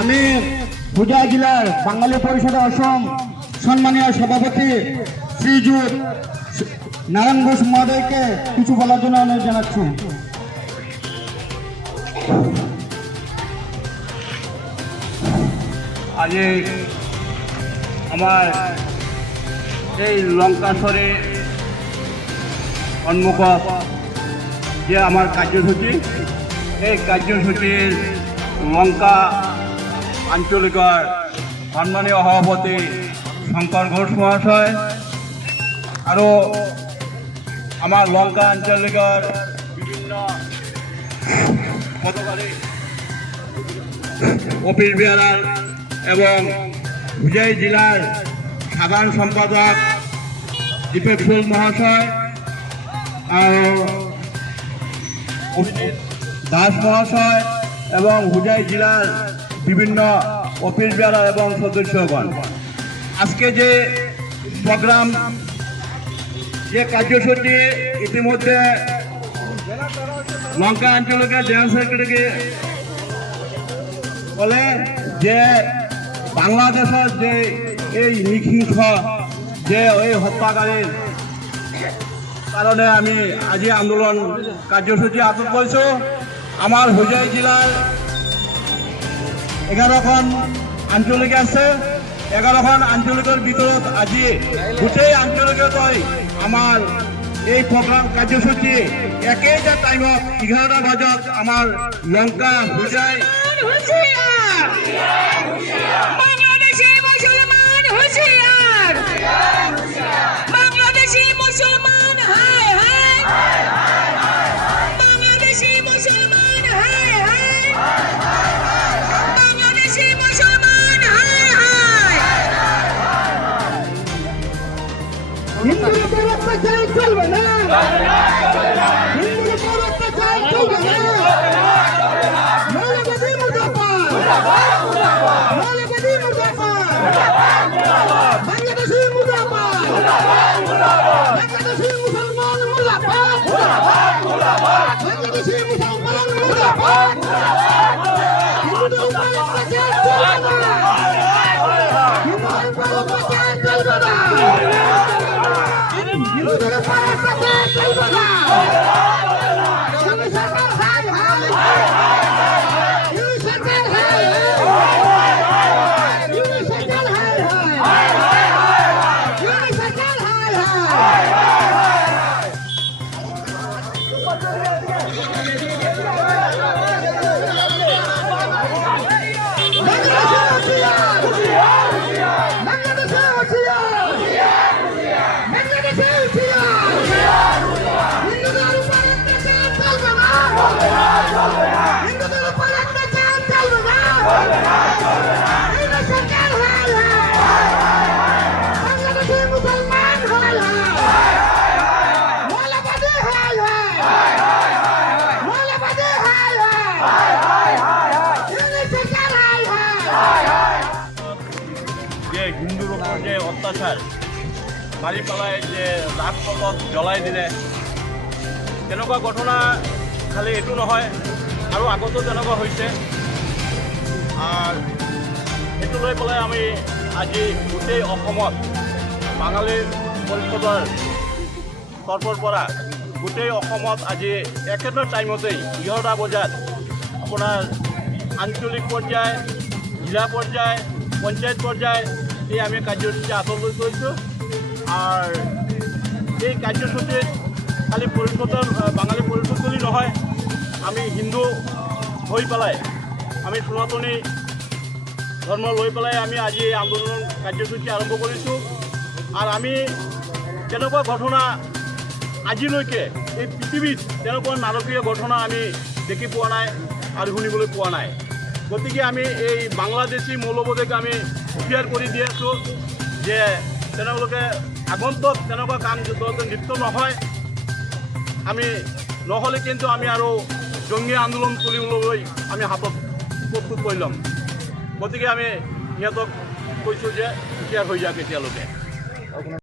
আমি পূজা জেলার বাঙালি পরিষদ অসম সম্মানীয় সভাপতি শ্রীযুত নারায়ণ ঘোষ মহোদয়কে কিছু বলার জন্য অনুরোধ জানাচ্ছি। আজি আমাৰ এই লংকাচৰে সন্মুখত যে আমাৰ কাৰ্যসূচী এই কাৰ্যসূচীৰ লংকা আঞ্চলিকৰ সন্মানীয় সভাপতি শংকৰ ঘোষ মহাশয় আৰু আমাৰ লংকা আঞ্চলিকৰ বিভিন্ন পদকাৰী অফিস বিহারার এবং হুজাই জেলার সাধারণ সম্পাদক সুল মহাশয় আৰু দাস মহাশয় এবং হুজাই জেলার বিভিন্ন অফিস বিহারা এবং সদস্যগণ। আজকে যে প্রোগ্রাম, যে কার্যসূচি ইতিমধ্যে লঙ্কা আঞ্চলিকের জেনারেল সেক্রেটারি বলে যে বাংলাদেশের যে এই নিহিংস যে ওই হত্যাকারীর কারণে আমি আজি আন্দোলন কার্যসূচী হাতত কৰিছোঁ আমাৰ হোজাই জিলাৰ এঘাৰখন আঞ্চলিক আছে এঘাৰখন আঞ্চলিকৰ ভিতৰত আজি গোটেই আঞ্চলিকতই আমাৰ এই প্ৰগ্ৰাম কাৰ্যসূচী একেটা টাইমত এঘাৰটা বজাত আমাৰ লংকা হোজাই। যে হিন্দুৰ যে অত্যাচাৰ মাৰি পেলাই যে ৰাজপথত জ্বলাই দিলে, তেনেকুৱা ঘটনা খালি এইটো নহয়, আৰু আগতো তেনেকুৱা হৈছে। সেইটো লৈ পেলাই আমি আজি গোটেই অসমত বাঙালী পৰিষদৰ তৰফৰ পৰা গোটেই অসমত আজি একেটা টাইমতেই এঘাৰটা বজাত আপোনাৰ আঞ্চলিক পৰ্যায়, জিলা পৰ্যায়, পঞ্চায়ত পৰ্যায় এই আমি কাৰ্যসূচী হাতত লৈ গৈছোঁ আৰু এই কাৰ্যসূচীত খালি আহ, বাঙালী পৰিষদ বুলি নহয় আমি হিন্দু হৈ পেলাই আমি সনাতনী ধৰ্ম লৈ পেলাই আমি আজি এই আন্দোলন কাৰ্যসূচী আৰম্ভ কৰিছোঁ আৰু আমি তেনেকুৱা ঘটনা আজিলৈকে এই পৃথিৱীত তেনেকুৱা নাৰকীয় ঘটনা আমি দেখি পোৱা নাই আৰু শুনিবলৈ পোৱা নাই। গতিকে আমি এই বাংলাদেশী মৌলবাদীক আমি হুঁশিয়াৰ কৰি দি আছোঁ যে তেওঁলোকে আগন্তুক তেনেকুৱা কাম যাতে লিপ্ত নহয়, আমি নহ'লে কিন্তু আমি আৰু জঙ্গী আন্দোলন কৰিবলৈ আমি হাতত প্ৰস্তুত কৰি ল'ম। গতিকে আমি সিহঁতক কৈছোঁ যে হুঁশিয়াৰ হৈ যাওক এতিয়ালৈকে।